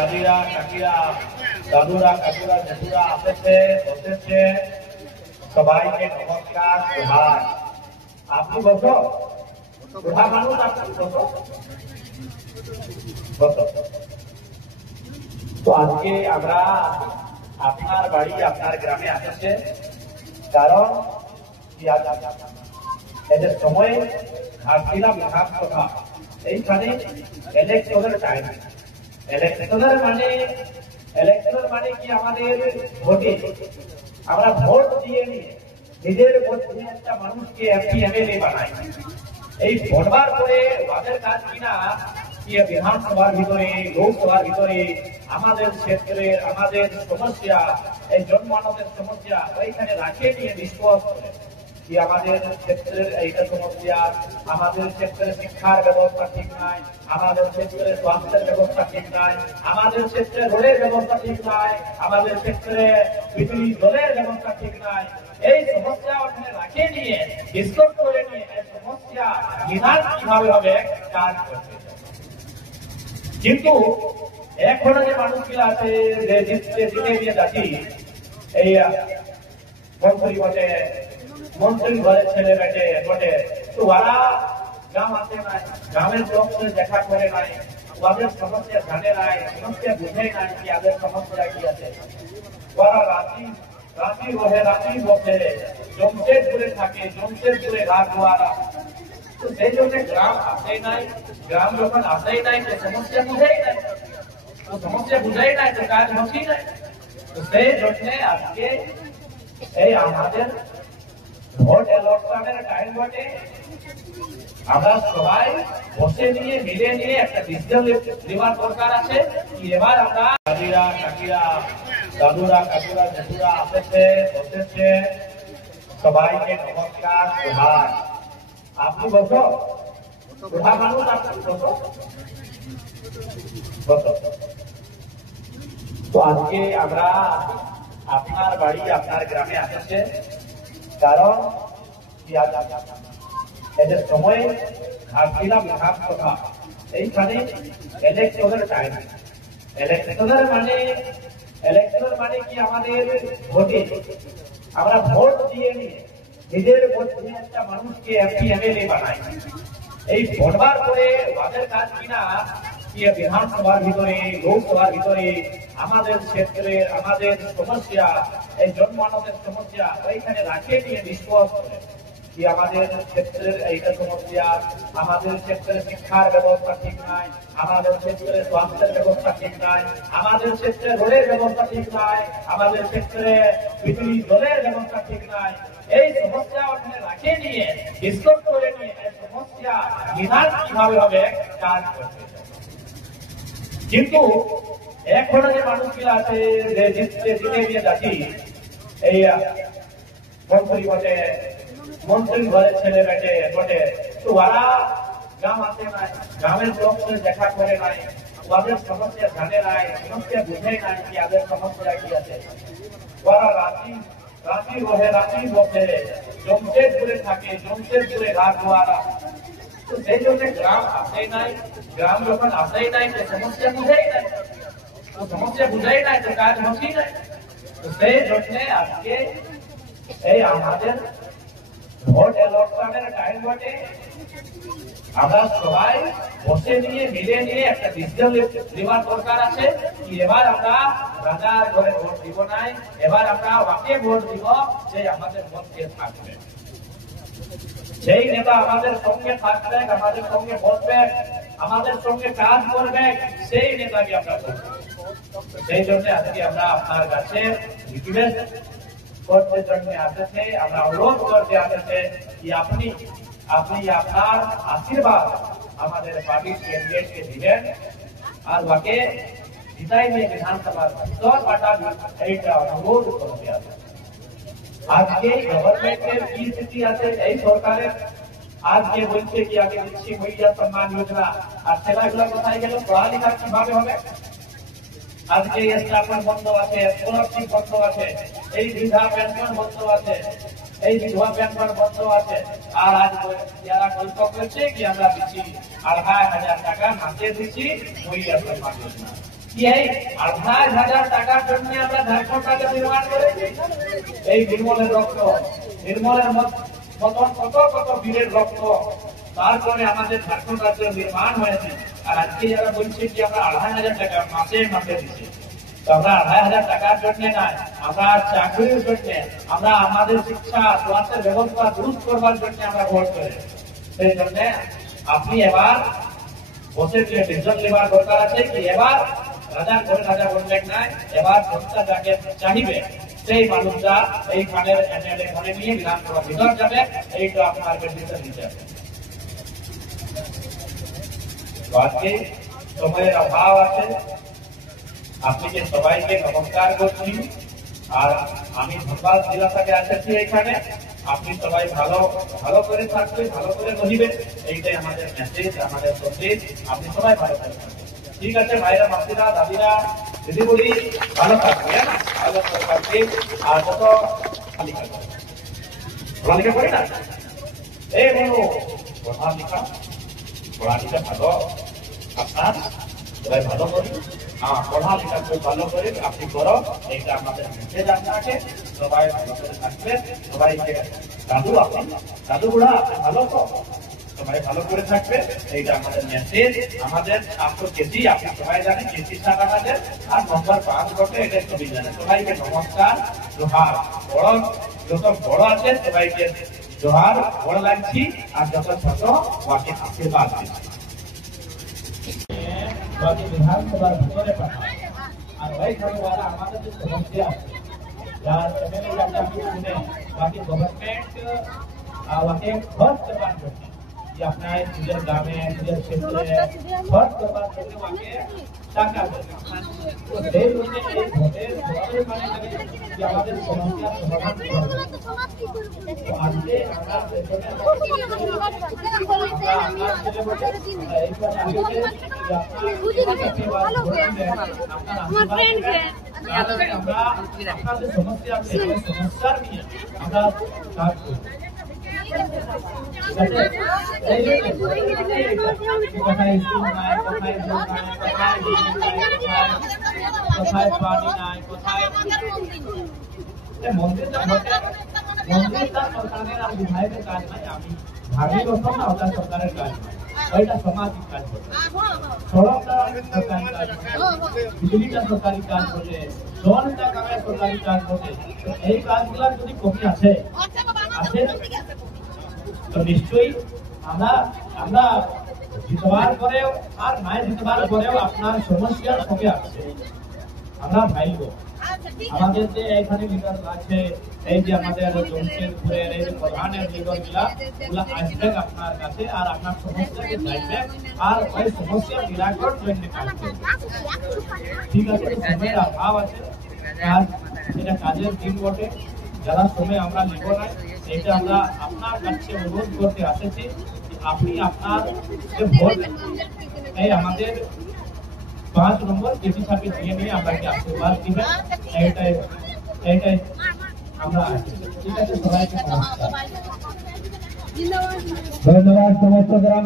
দাদিরা কাকিরা দাদুরা কাকুরা জেঠুরা আসেছে বসেছে সবাইকে নমস্কার জোহার। আপনি বসো, বুড়া মানুষ আপনি বসো বসো। তো আজকে আমরা আপনার বাড়ি আপনার গ্রামে আসেছে, কারণ এদের সময় ঘাটছিলাম বিধানসভা, এইখানে ইলেকশনের টাইম। ইলেকশনের মানে কি আমাদের ভোটে আমরা ভোট দিয়ে নিয়ে নিজের ভোট দিয়ে একটা মানুষকে এমপি এমএলএ বানাই। এই ভোটবার করে ওদের কাজ কিনা কি বিধানসভার ভিতরে লোকসভার ভিতরে আমাদের ক্ষেত্রে আমাদের সমস্যা, এই জনমানবের সমস্যা ওইখানে রাখে নিয়ে বিশ্বাস করে কি আমাদের ক্ষেত্রের এইটা সমস্যা, আমাদের ক্ষেত্রে শিক্ষার ব্যবস্থা ঠিক নাই, আমাদের ক্ষেত্রে স্বাস্থ্যের ব্যবস্থা ঠিক নাই, আমাদের ক্ষেত্রে রোডের ব্যবস্থা ঠিক নাই, আমাদের ক্ষেত্রে বিজলি জলের ব্যবস্থা ঠিক নাই। এই সমস্যা ওখানে রাখে নিয়ে ডিসকাস করে নিয়ে এই সমস্যা নিদান কিভাবে হবে কাজ করতে। কিন্তু এখনো যে মানুষগুলো আছে যে জিততে নিয়ে যাচ্ছি, এই মন্ত্রী বটে, মন্ত্রী ঘরের ছেলে বেটে বটে, তো ওরা গ্রাম আসে নাই, গ্রামের লোক দেখা করে নাই, ওদের সমস্যা জানে নাই, সমস্যা বুঝে নাই কি ওদের সমস্যা কি আছে। ওরা রাত্রি বসে জমশেদপুরে থাকে, জমশেদপুরে রাত ওরা, তো সেই জন্য গ্রাম আসেই নাই। গ্রাম যখন আসেই নাই তো সমস্যা বুঝেই নাই, তো সমস্যা বুঝেই নাই তো কাজ হচ্ছেই নাই। তো সেই জন্য আজকে এই আমাদের ভোট ইলেকশনের টাইম বটে, আমরা সবাই বসে নিয়ে মিলে নিয়ে একটা ডিসিশন নেওয়ার দরকার আছে। এবার আমরা দাদিরা কাকিরা দাদুরা কাকুরা জেঠুরা আসেছে বসেছে সবাইকে নমস্কার জোহার। আপনি বসো, বুড়া মানুষ আপনি বসো বসো। তো আজকে আমরা আপনার বাড়ি আপনার গ্রামে আসেছে, কারণ এদের সময় ঘাটছিলাম বিধানসভা, এইখানে ইলেকশনের টাইম। ইলেকশনের মানে কি আমাদের ভোটে আমরা ভোট দিয়ে নিয়ে নিজের ভোট দিয়ে একটা মানুষকে এমপি এমএলএ বানাই। এই ভোটবার করে ওদের কাজ কিনা কি বিধানসভার ভিতরে লোকসভার ভিতরে আমাদের ক্ষেত্রে আমাদের সমস্যা, এই জনমানবের সমস্যা ওইখানে রাখে নিয়ে বিশ্বাস করে কি আমাদের ক্ষেত্রের এইটা সমস্যা, আমাদের ক্ষেত্রে শিক্ষার ব্যবস্থা ঠিক নাই, আমাদের ক্ষেত্রে স্বাস্থ্যের ব্যবস্থা ঠিক নাই, আমাদের ক্ষেত্রে রোডের ব্যবস্থা ঠিক নাই, আমাদের ক্ষেত্রে বিজলি জলের ব্যবস্থা ঠিক নাই। এই সমস্যা ওখানে রাখে নিয়ে ডিসকাস করে নিয়ে এই সমস্যা নিদান কিভাবে হবে কাজ করতে। কিন্তু এখনো যে মানুষগুলো আছে যে জিততে নিয়ে যাচ্ছি, এই মন্ত্রী বটে, মন্ত্রী ঘরের ছেলে বেটে বটে, তো ওরা গ্রাম আসে নাই, গ্রামের লোক দেখা করে নাই, ওদের সমস্যা জানে নাই, সমস্যা বুঝে নাই কি ওদের সমস্যা কি আছে। ওরা রাত্রি বসে জমশেদপুরে থাকে, জমশেদপুরে রাত ওরা, তো সেই জন্য গ্রাম আসেই নাই। গ্রাম যখন আসেই নাই তো সমস্যা বুঝেই নাই, তো সমস্যা বুঝেই নাই তো কাজ হচ্ছেই নাই। তো সেই জন্য আজকে এই আমাদের ভোট ইলেকশনের টাইম বটে, আমরা সবাই বসে নিয়ে মিলে নিয়ে একটা ডিসিশন নেওয়ার দরকার আছে। এবার আমরা রাজার ঘরে ভোট দিব নাই, এবার আমরা ওকে ভোট দিব যে আমাদের মধ্যে থাকবে, সেই নেতা আমাদের সঙ্গে থাকবে, আমাদের সঙ্গে বসবে, আমাদের সঙ্গে কাজ করবে, সেই নেতাকে আমরা করব। সেই জন্য আজকে আমরা আপনার কাছে রিকোয়েস্ট করতে জন্য আসেছে, আমরা অনুরোধ করতে আসেছে কি আপনি আপনার আশীর্বাদ আমাদের পার্টির ক্যান্ডিডেটকে দিবেন আর ওকে জিতাই নিয়ে বিধানসভার ভিতর পাঠান, এইটা অনুরোধ করতে আছে। আজকে গভর্নমেন্টের কি স্থিতি আছে এই সরকারের, আজকে বলছে কি আগে দিচ্ছি মহিলা সম্মান যোজনা, আর ছেলেগুলো কোথায় গেল, পড়ালেখা কিভাবে হবে? আজকে স্টাফের বন্ধ আছে, স্কলারশিপ বন্ধ আছে, এই বৃদ্ধা পেনশন বন্ধ আছে, এই বিধবা পেনশন বন্ধ আছে। আর আজ যারা গল্প করছে কি আমরা দিচ্ছি 2,500 টাকা মাসে দিচ্ছি মহিলা সম্মান যোজনা। কি এই 28,000 টাকার জন্য আমরা ঝাড়খণ্ডটাকে নির্মাণ করেছি? এই নির্মলের রক্ত, নির্মলের মতন কত কত বীরের রক্ত, তারপরে আমাদের ঝাড়খণ্ড রাজ্য নির্মাণ হয়েছে। আর আজকে যারা বলছে কি আমরা 2,500 টাকা মাসে মাসে দিচ্ছি, তো আমরা 2,500 টাকার জন্য নয়, আমরা চাকরির জন্য, আমরা আমাদের শিক্ষা স্বাস্থ্যের ব্যবস্থা দুরুস্ত করবার জন্য আমরা ভোট করি। সেই জন্য আপনি এবার বসে যে ডিসিশন নেবার দরকার আছে কি এবার রাজা করে রাজা বললেন নাই, এবার জনতা যাকে চাহিবে সেই মানুষরা এইখানের এমএলএ মনে নিয়ে বিধানসভা ভিতর যাবে, এইটা আপনার ডিসিশন নিতে হবে। আজকে সময়ের অভাব আছে, আপনাকে সবাইকে নমস্কার করছি। আর আমি ধন্যবাদ জেলাটাকে আসছি এখানে, আপনি সবাই ভালো ভালো করে থাকবেন, ভালো করে রহিবেন, এইটাই আমাদের মেসেজ, আমাদের সন্দেশ। আপনি সবাই ভালো করে থাকবেন। ঠিক আছে ভাইরা, মাসিরা, দাদিরা, দিদিমণি, ভালো থাকবেন, ভালো করে থাকবেন। আর যত পড়ালেখা করি না, এই বলো পড়ালেখা ভালো, আপনার সবাই ভালো করি। পড়ালেখা খুব ভালো করে আপনি করো, এইটা আমাদের মেসেজ আপনাকে। সবাই ভালো করে থাকবেন, সবাইকে দাদু, আপনি দাদু বুড়া আপনি ভালো তো, সবাই ভালো করে থাকবে, এইটা আমাদের মেসেজ। আমাদের আপনার কেজি আপনি সবাই জানেন, কেজি সাত আমাদের, আর নম্বর 5 বটে, এটা সবই জানেন। সবাইকে নমস্কার, জোহার। বড় যত বড় আছে সবাইকে জোহার, বড় লাগছি, আর যত ছোট ওকে আশীর্বাদ দিচ্ছি। বিধানসভার ভিতরে পাঠায়, আর ওইখানে ওরা আমাদের যে সমস্যা আছে, যার এমএলএ যাতে আপনি শুনে বাকি গভর্নমেন্ট ওকে খরচ করবার জন্য, যে আপনার নিজের গ্রামে নিজের ক্ষেত্রে খরচ করবার জন্য ওকে টাকা দেবে। তো সেই জন্য এই ভোটের মানে যে আমাদের সমস্যার সমাধান করবে। তো আজকে আমরা আপনাদের সমস্যা আছে, সমস্যার নিয়ে আমরা কাজ করি। কোথায় স্কুল নাই, কোথায় কোথায় পানি নাই, কোথায় মন্দিরটা মন্দিরটা সরকারের আর বিধায়কের কাজ নাই। আমি ভাবি বলতাম না, ওটা সরকারের কাজ নাই, ওইটা সামাজিক কাজ বটে। সড়কটা সরকারি কাজ বটে, বিজলিটা সরকারি কাজ বটে, জলটা কামের সরকারি কাজ বটে। এই কাজগুলার যদি কমি আছে তো নিশ্চয়ই আমরা জিতবার পরেও আর নাই জিতবার পরেও আপনার সমস্যার সঙ্গে আসছে, আমরা ভাইব। আমাদের যে এখানে লিডার আছে, এই যে আমাদের জমশেদপুরের এই যে প্রধানের লিডার গুলা আসবে আপনার কাছে, আর আপনার সমস্যাকে চাইবে, আর ওই সমস্যা নিরাকরণ জন্য কাজ করবে। ঠিক আছে, সময়ের অভাব আছে, এটা কাজের দিন বটে, যারা সময় আমরা নেব না, এটা আমরা আপনার কাছে অনুরোধ করতে আসেছি। আপনি আপনার যে ভোট এই আমাদের 5 নম্বর কেজি ছাপে দিয়ে নিয়ে আপনাকে আশীর্বাদ দিবেন, এইটাই আমরা আছি। ঠিক আছে, সবাইকে ধন্যবাদ সমস্ত গ্রাম।